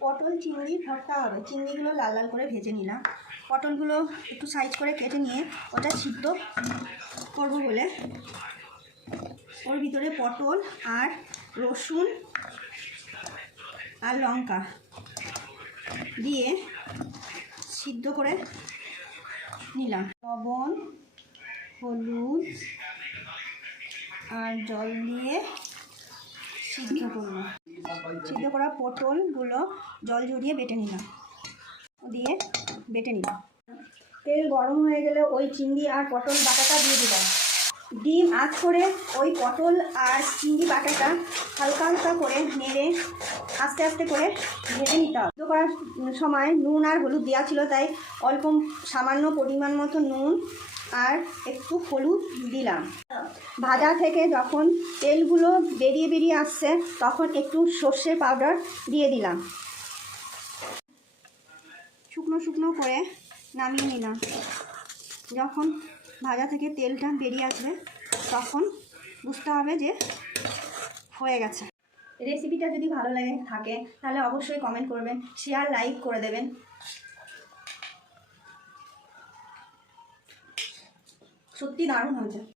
পটল চিংড়ি ভর্তা হবে। চিংড়িগুলো লাল লাল করে ভেজে নিলাম, পটলগুলো একটু সাইজ করে কেটে নিয়ে ওটা সিদ্ধ করবো বলে ওর ভিতরে পটল আর রসুন আর লঙ্কা দিয়ে সিদ্ধ করে নিলাম। লবণ, হলুদ আর জল দিয়ে সিদ্ধ করলাম। সিদ্ধ করা পটলগুলো জল ঝরিয়ে বেটে নিলাম, দিয়ে বেটে নিলাম। তেল গরম হয়ে গেলে ওই চিংড়ি আর পটল বাটাটা দিয়ে দিলাম। ডিম আঁচ করে ওই পটল আর চিংড়ি বাটাটা হালকা হালকা করে নেড়ে আস্তে আস্তে করে ভেজে নিতে হবে। সিদ্ধ করার সময় নুন আর হলুদ দেওয়া ছিল, তাই অল্প সামান্য পরিমাণ মতো নুন আর একটু হলুদ দিলাম। ভাজা থেকে যখন তেলগুলো বেরিয়ে বেরিয়ে আসছে তখন একটু সর্ষে পাউডার দিয়ে দিলাম। শুকনো শুকনো করে নামিয়ে নিলাম। যখন ভাজা থেকে তেলটা বেরিয়ে আসবে তখন বুঝতে হবে যে হয়ে গেছে। রেসিপিটা যদি ভালো লাগে থাকে তাহলে অবশ্যই কমেন্ট করবেন, শেয়ার লাইক করে দেবেন। সত্যি দারুণ হয়েছে।